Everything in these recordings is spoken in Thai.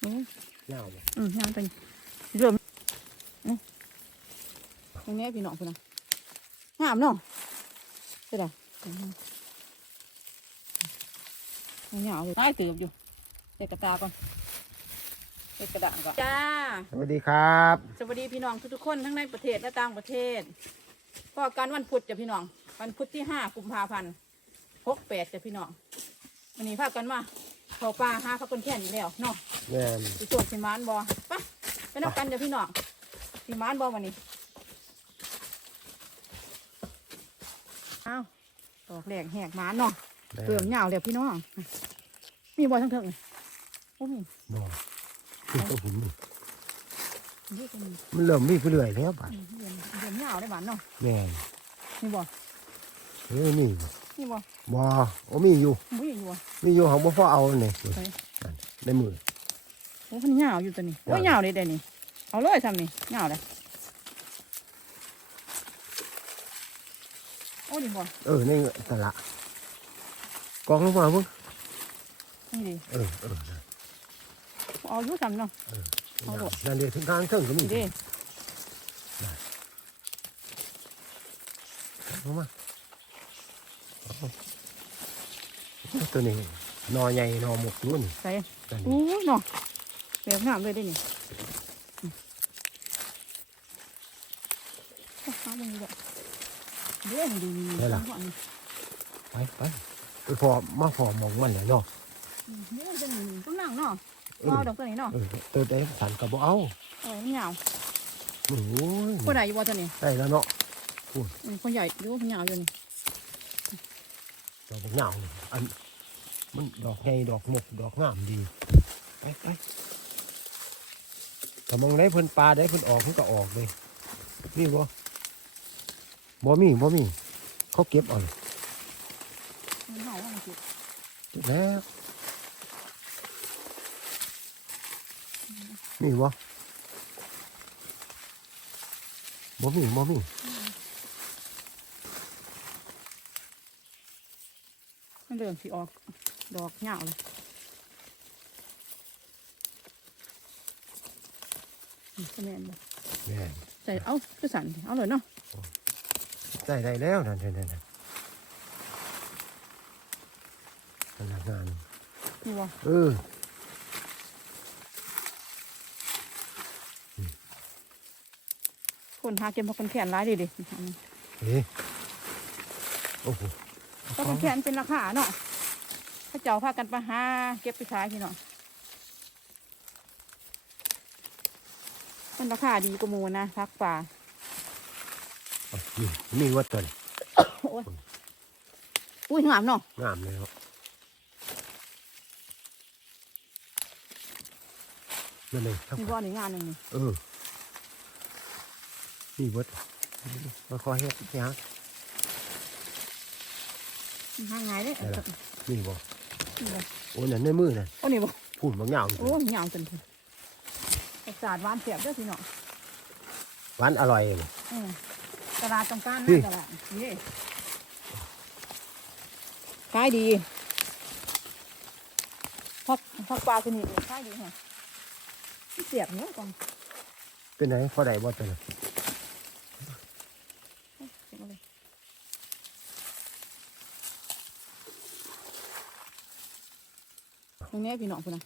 โอ้เงาบ่อืมงานเป็นเริ่มนี่ตรงนี้พี่น้องพี่น้องงามเนาะใช่ไหมงามเลยใต้เติบอยู่เด็กกระตาก่อนเด็กกระดาษก่อนจ้า สวัสดีครับ สวัสดีพี่น้องทุกๆคนทั้งในประเทศและต่างประเทศพอการวันพุธจ้ะพี่น้อง วันพุธที่ห้ากุมภาพันธ์หกแปดจ้ะพี่น้องวันนี้พากันมา ขอปลาห้าพักคนแค่นี้แล้วเนาะแม่นสิโจทย์สิมานบอปะไปนับกันเดี๋ยวพี่น้องสิมานบอวันนี้อ้าวตอกแหลกแหกมานเนาะแม่เปลือกเหงาเลยพี่น้องมีบอทั้งเถิงเลยโอ้มีบ่คือตัวผมนี่นี่เป็นมันเริ่มมีไปเรื่อยแล้วบัดเดือนเดือนเหงาได้บานเนาะแม่นมีบอเฮ้ยนี่มีบ อบ่โอ้มีอยู่มุ้ยอยู่บอมีอยู่ของบ่พอเอานี่ไปนั่นในมือโอ้มันเหงาอยู่ตัวนี้โอ้ยเหงาเลยเดี๋ยวนี้เอาเลยทำนี่เหงาเลยโอ้ดีบอเออในตละกองลงมาเพิ่งนี่ดีเออเออนั่นเอาอยู่ทำเนาะเอาลูกนั่นเดี๋ยวถึงทางเทิงก็มีนี่ดีลงมาเอา ตัวนี้นอใหญ่นอหมกนู่นใส่นั่นอู้เนาะเปลือกเหงาเลยได้นี่อืมเอาเอาลงดีกว่าเรื่องดีนี่นี่ไปไปไปพอมาพอมองมันแล้วเนาะอืมนี่เป็นต้องนั่งเนาะเออเอาดอกตัวนี้เนาะเออตัวใดสันก็บ่เอาเออมันยาวโอ้ยคนใหญ่อยู่บ่ตัวนี้ได้แล้วเนาะอืมคนใหญ่อยู่คนยาวอยู่นี่ ดอกบักเหงานี่อันมันดอกไงดอกหมกดอกงามดีไปไปถ้ามองได้เพิ่นปลาได้เพิ่นออกเพิ่นก็ออกเลยนี่บ่บ่มีบ่มีเขาเก็บเอ่อนมันเห่าว่ามันสิเก็บแล้วมีบ่บ่มีบ่มี มัน เริ่มสิออกดอกยาวเลยอืมคะแนนบ่แม่นใส่เอาคือสั่นสิเอาเลยเนาะได้ได้แล้วนั่นนั่นนั่นนั่นพนักงานนี่บ่เออคนหาเก็บพักคนแขนร้ายดีดิเอ๊ะโอ้โหพั กคนแขนเป็นราคาเนาะพระเจ้าพากันไปหาเก็บไปขายพี่เนาะมันราคาดีกว่าหมูนะพักป่าเอานี่มีวัดตัวนี้โอ้ยอุ้ยงามเนาะงามเลยครับนั่นเลยครับมีบ่อนี่งานหนึ่งนี่เออมีวัดมาคอยเฮ็ดยัง หาง่ายเด้ได้ละมีบ่นี่บ่โอ้ยนั่นในมือนั่นโอ้นี่บ่พูดบางอย่างโอ้ยเหงาจนทีศาสตร์หวานเสียบเด้วยพี่น้องหวานอร่อยเลยเออตลาดตรงกลางนี่นะตลาดนี่ขายดีพักพักปลาชนิดนี้ขายดีฮะเสียบเนื้อก่อนเป็นไงพอได้บ่ตัวนี้เก็บมาเลย ตรงนี้พี่น้องคุณนะ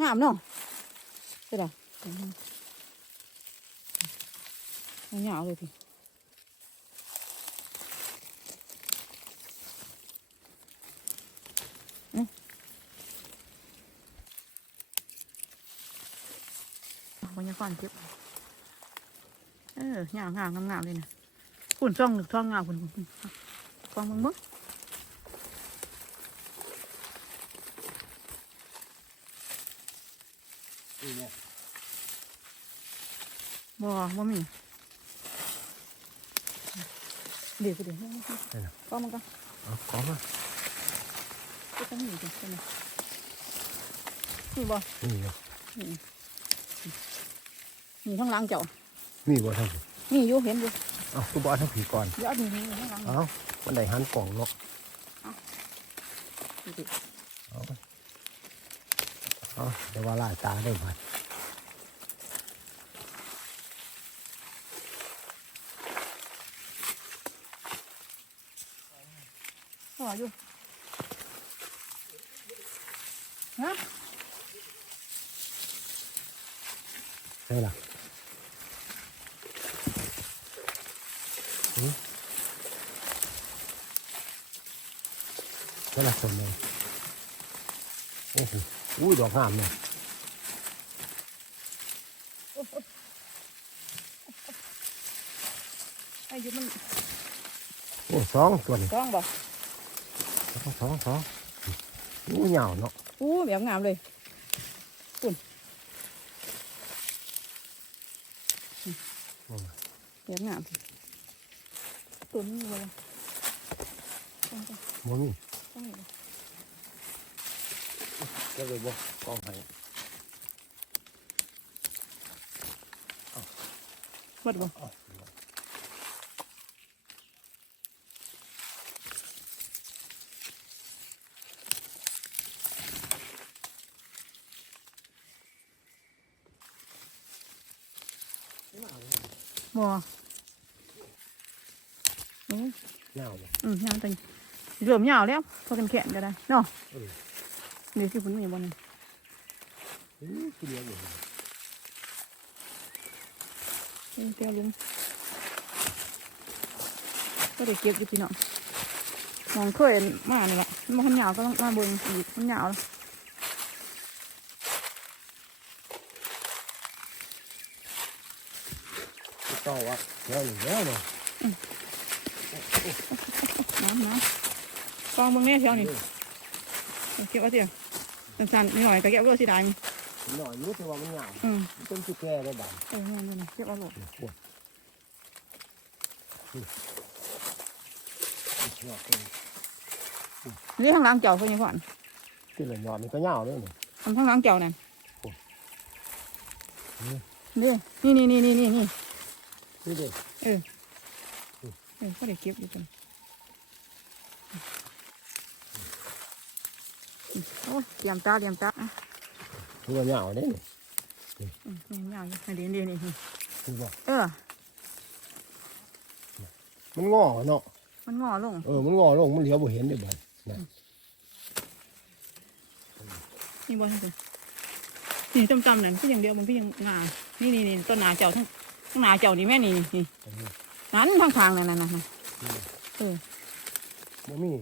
งามเนาะใช่ไหมเหงาเลยพี่บรรยากาศเก็บเอองามงามงามงามเลยนะฝุ่นช่องหนึ่งช่องงามฝุ่นฝุ่นฝุ่นฟังมึงมึง นี่เนี่ย บ่บ่มีเดี๋ยวไปเดี๋ยวฟังมึงก็เอาของมาก็ต้องมีกันใช่ไหมนี่บ่นี่เนาะมีข้างหล่างเจ้ามีบ่ทั้งนี่อยู่เห็นอยู่เอาตัวบ่เอาทั้งผีก่อนเดี๋ยวนี่นี่ข้างหล่างเอามันได้หันกล่องเนาะนี่สิเอาไปเอาเดี๋ยวว่าลายตาได้ไหม ออยู่ฮะใช่ล่ะหือใช่ล่ะคนเลยโอ้โหอุ้ยดอกงามเนี่ยไอ้อยุมันโอ้สองตัวนี้กล้องบ่ สองสองสองอู้เหงาเนาะอู้แบบงามเลยคุณแบบงามตัวนี้บ่ล่ะต้องต้องโมมี่ต้องนี่บ่ก็เลยบอกกองไห้เบิดบ่ บ่โอ้เหงาเลยอืมยาวตังเหลื่อมยาวแล้วพอกันแขนก็ได้เนาะเออเดี๋ยวสิผลมีบ่นี่อื้อคือเลี้ยงอยู่เต็มเตียวลุงก็ได้เก็บอยู่พี่น้องมองเคยมานี่แหละมันบ่ทันยาวก็ต้องมาเบิ่งอีกมันยาวแล้ว ที่ต่อว่าเหงาอยู่แล้วเนาะน้ำน้ำฟองเบิ่งแน่แถวนี้เก็บเอาเถอะสั้นๆนิดหน่อยก็เก็บเอาสิได้มั้ยหน่อยรู้แต่ว่ามันเหงาอืมมันเป็นที่แก่ได้บ้างเออนั่นๆๆเก็บเอาโลดโอ้ยอืมอืมเหงาเป็นนี่ข้างหล่างเจ้าเพิ่นยังก่อนที่เหลือหยอดมันก็เหงาเลยเนี่ยทำข้างหล่างเจ้านั่นโอ้นี่นี่นี่นี่นี่นี่ นี่นี่เด็กเออก็ได้เก็บอยู่กันโอ้ยเตรียมตาเตรียมตาอะตัวเหงาเนี่ยนี่อืมนี่ยาวอยู่นี่นี่นี่นี่คือว่าเออมันงอเนาะ มันงอลง เออ มันงอลง มันเหลียวบ่เห็นได้บ่นะนี่บอลสินี่จำจำๆนั่นก็ยังเดียวมันก็ยังงานี่นี่นี่ต้นหนาเจ้าทั้ง ทั้งหนาเจ้านี่แม่นี่นี่อันนี้นั้นทางทางนั่นนั่นนั่นเออบ่มี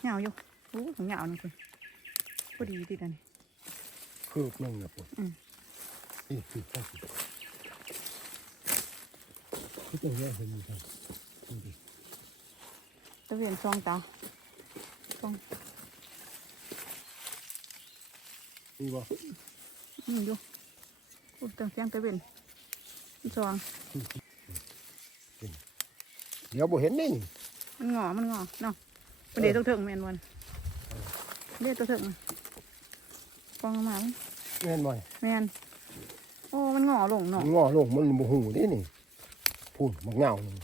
เหงาอยู่โอ้ของเหงานี่คือพอดีติดอันนี้คืบหนึงนะปุ๊อืมนี่คือตั้งสิคือจังเลยเห็นอยู่ครับดูดิตะเวียนซองตาซอง นี่บ่นี่อยู่โอ้ตังเสียงตะเวียนซองเหลียวบ่เห็นนี่นี่มันงอมันงอเนาะประเดี๋ยวต้องถึงแมนวันเดี๋ยวต้องถึงฟองมาแม่นบ่แมนโอ้มันงอลงมัเนาะนงอลงมันบ่หูนี่นี่พูดบักเหงานี่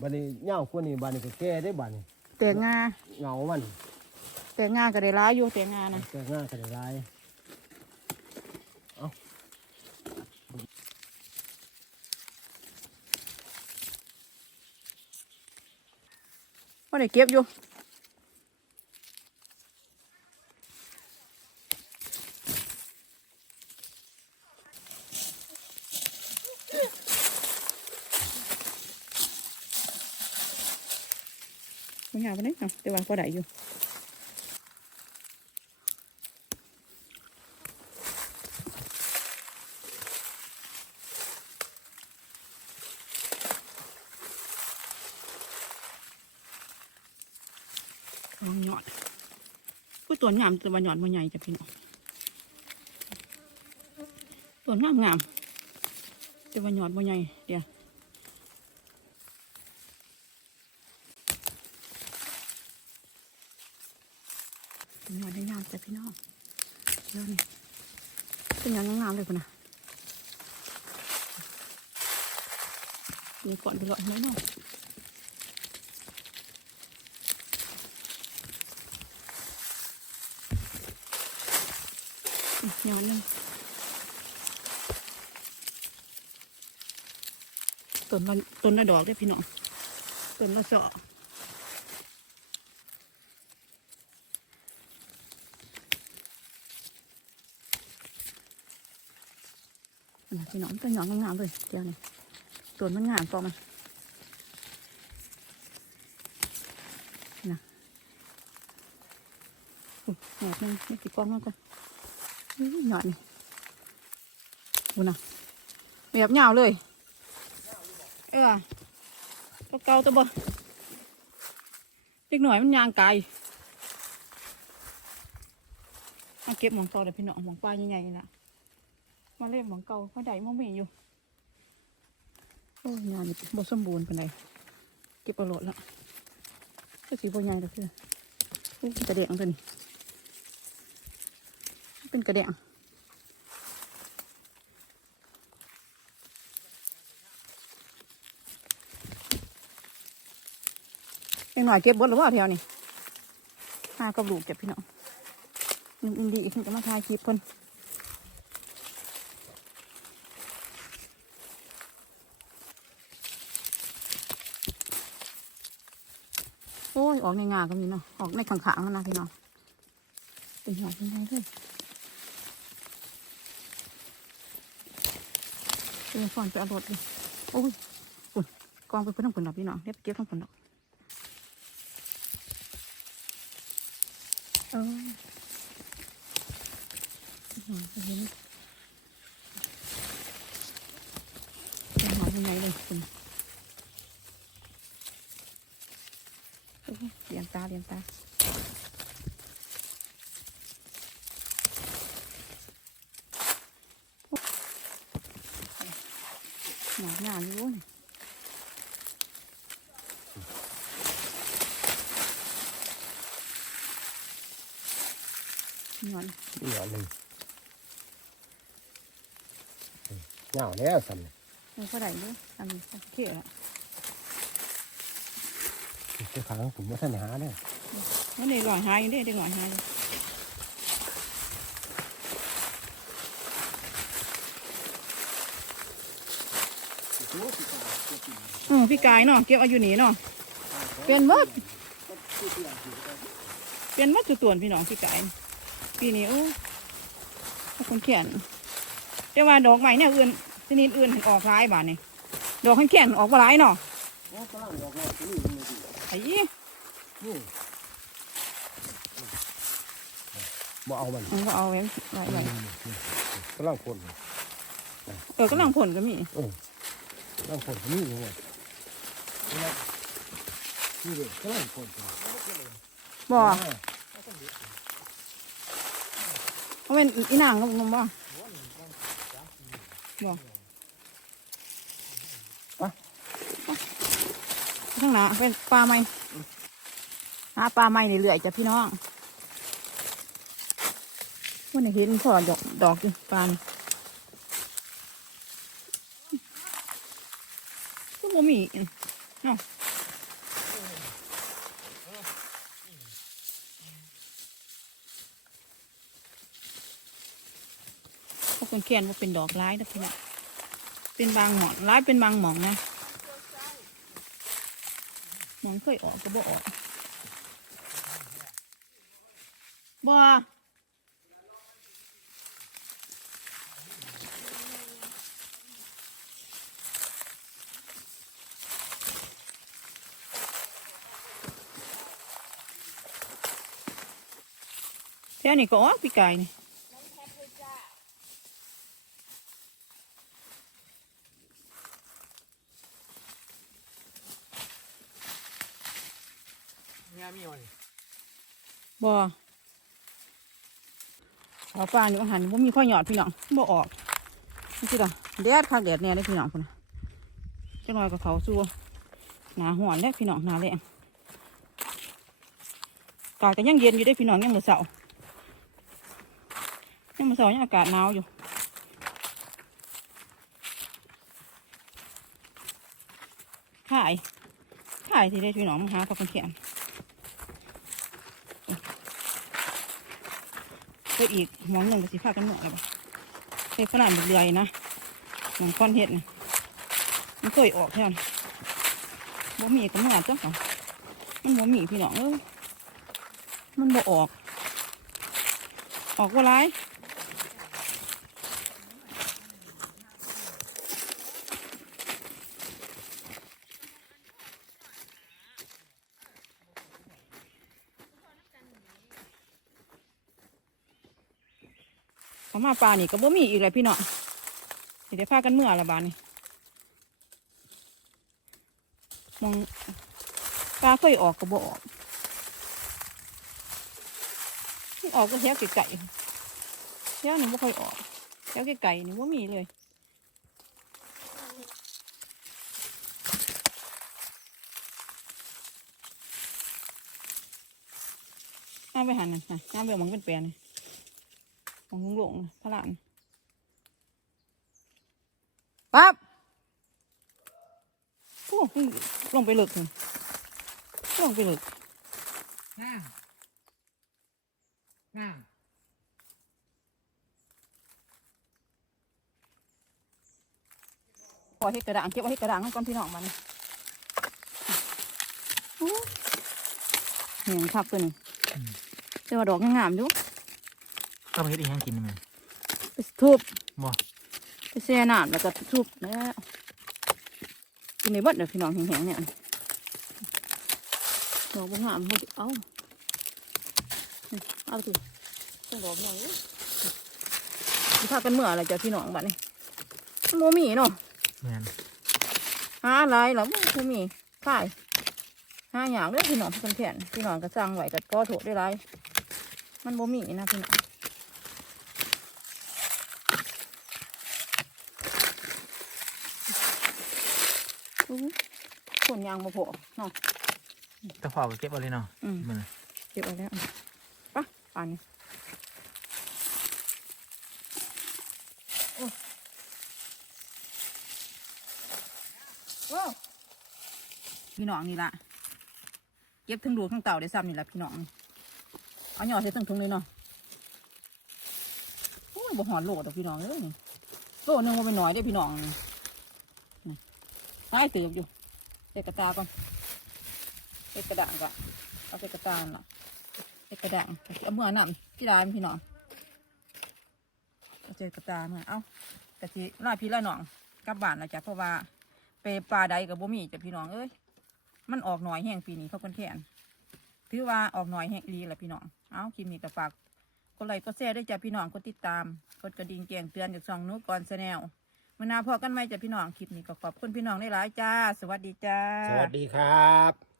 บัดนี้เหงากว่านี้บัดนี้ก็แก่ได้บัดนี้แต่งาเหงามัน แต่งาก็ได้ร้ายอยู่แต่งานะแต่ง่ายก็ได้หลายว่าได้เก็บอยู่มันยาวไปไหนเนาะแต่ว่าพอได้อยู่ลองหยอดผู้ ตัวงามตัวหย่อดมันใหญ่จะพี่น้องตัวงามงามต่ว่าหย่อดมันใหญ่เดี๋ยวหย่อดได้งามจ้ะพี่น้องเดี๋ยวนี่เป็นหยอดงามๆเลยคุณนะมีก่อนไปเลาะไหมเนาะย้อนหนึ่งต้นละต้นละดอกได้พี่น้องต้นละเสาะอันนั้นพี่น้องต้นหยองงามๆเลยเดี๋ยวนี้ต้นมันงามต่อมันนะแหนบนึงนี่ติดกล้องมากก่อน หยอดนี่ดูนะแบบยาวเลย เออก็เกาตัวบ่เล็กหน่อยมันยางไกลมาเก็บหมองเก่าเดี๋ยวพี่น้องหมองปลาใหญ่ๆนี่ละมาเล่นหมองเก่าเขาได้มองไม่อยู่โอ้ยงานนี่บ่สมบูรณ์ปานใดเก็บเอาโหลดละก็สีบ่ใหญ่แล้วคืออู้เป็นกระเดงตัวนี้ เป็นกระเดงเล็กหน่อยเก็บเบดหรือว่าแถวนี้หากับลูกเก็บพี่น้องนุ่มอินดีอีกจะมาถ่ายคลิปเพิ่นโอ้ย ออกในงาก็มีเนาะ ออกในขังๆนั่นนะพี่น้องเป็นหอยเป็นไงด้วย เป็นฟอนไปเอารถเลยโอ้ยปุ่นกองไปเพื่อนทั้งปุ่นดอกพี่น้องเรียบเก็บทั้งปุ่นดอกเออหอยไปเห็นหอยเป็นไงเลยคุณเลี้ยงตาเลี้ยงตาหนาหนาอยู่นี่หนอน นี่อันหนึ่ง เหงาแล้วสั่นมันก็ได้ด้วยอันนี้โอเคละเจ้าขังผมว่าท่านหาเนี่ยมันเด็กหน่อยหายอยู่เด้เด็กหน่อยหายอยู่อืมพี่กายเนาะเก็บเอาอยู่นี่เนาะเปลี่ยนวัดเปลี่ยนวัดจุดต่วนพี่น้องพี่กายปีนี้โอ้ขอบคนเขียนแต่ว่าดอกใหม่เนี่ยอื่นช นิดอื่นเห็นออกร้ายบานนี่ดอกขันเขียนออกมาร้ายเนาะโอ้กำลังดอกไม้ตัวนี้มันเลยดิไอ้นี่บ่เอามันมันก็เอาไว้ไว้ไว้กำลังคนเออกำลังผลก็มีกำลังคนนี่อยู่ไงนี่เลยกำลังคนบ่เขาเป็นอีนางงงบ่บ่ ข้างหน้าเป็นปลาไหมหาปลาไหมเรื่อยๆจ้ะพี่น้องวันนี้เห็นพอดอกดอกปลานี่ก็บ่มีเนาะพวกคนแค้นว่าเป็นดอกร้ายนะพี่น้องเป็นบางหมอนร้ายเป็นบางหมองนะ มองเคยออกก็บ่ออกบ่แค่นี้ก็ออกพี่ไก่นี่ เนี่ยมีอะไร บ่เอาปลาอยู่าหารบ่มีข้อหยอดพี่น้องบ่ออกนี่สิล่ะแดดคักแดดแน่เลยพี่น้องพุ่นน่ะจังหน่อยก็เขาสู้หนาหอนแล้วพี่น้องหนาแรงกาก็ยังเย็นอยู่ได้พี่น้องยังมือเช้ายังมือเช้ายังอากาศหนาวอยู่ขายขายที่ได้พี่น้องมาหาพักกันเขียน ฝฮ็อีกหมองหนึ่งก็สิพากันเหนื่อยแล้วบ่เฮ็ดขนาดเดือยนะหมองก้อนเห็ดนะมันเคยออกแท่นบ่มีกำลังจ้ะค่ะมันบ่มีพี่น้องเออมันบ่ออก ออกว่าไร มาปลานี่ก็บ่มีอีกเลยพี่เน้องสิได้พากันเมื่อละบานนี่มองปลาเคยออกก็บ่ออกออกก็แถวไก่ๆเดี๋ยวหนูไม่ค่อยออกเดี๋ยวไก่ๆหนูว่ามีเลยน้าไปหันน่ะน้าไปเองเป็นแปลน ของลุงหลงน่ะพระหลานปั๊บโอ้ยลงไปลึกเลยลงไปลึกห้าห้าปล่อยให้กระด่างเก็บไว้ให้กระด่างให้ก่อนพี่น้องมันโอ้เห็นคักตัวนี้แต่ว่าดอกยังงามอยู่ ก็ไปเฮ็ดอีกยังกินมั้ยไปทุบบ่ไปแช่น้ำแล้วก็ทุบแล้วกินในเบิดเดี๋ยวพี่น้องแห้งๆเนี่ยดอกบงามบ่สิเอานี่เอาสิต้องดอกใหญ่เว้ยสิพากันเมื่ออะไรจ้ะพี่น้องบัดนี้มันโมมีเนาะแม่นหาอะไรหรอโมมีขายหาอย่างเด้อพี่น้องเพื่อนแขนพี่น้องก็สั่งไว้ก็ก็โถได้ไรมันโมมีนะพี่น้อง อู้หูคนยางมาโผล่เนาะแต่พอก็เก็บเอาเลยเนาะอืมมันเก็บเอาแล้วปะป่านนี้โอ้โอ้พี่น้องนี่ละเก็บทั้งดูทั้งเต่าได้ซ้ำนี่ละพี่น้องเอาหยอดใส่ทั้งถุงเลยเนาะโอ้ยบ่หอนโหลดอกพี่น้องเอ้ยนี่โลหนึงว่าเป็นน้อยได้อพี่น้องนี่นี่ ตายเติบอยู่เด็กกระตาก่อนเด็กกระด่างก่อนเอาไปกระตานล่ะไปกระดังเอาเมื่อนั่นพี่ได้พี่น้องเอาเจอกระตาเมื่อเอากะทิล่าพี่ล่าน้องกลับบ้านแล้วจ้ะเพราะว่าไปปลาใดกับบ่มีจ้ะพี่น้องเอ้ยมันออกหน่อยแห้งปีนี้เขาคนแขนถือว่าออกหน่อยแห้งดีแหละพี่น้องเอาคลิปนี้ก็ฝากกดไลค์กดแชร์ด้วยจ้ะพี่น้องกดติดตามกดกระดิ่งแจ้งเตือนจากช่องนุก่อนแนล มื่อนาพอกันไหมจ้ะพี่น้องคลิปนี้ก็ขอบคุณพี่น้องได้หลายจ้า สวัสดีจ้า สวัสดีครับ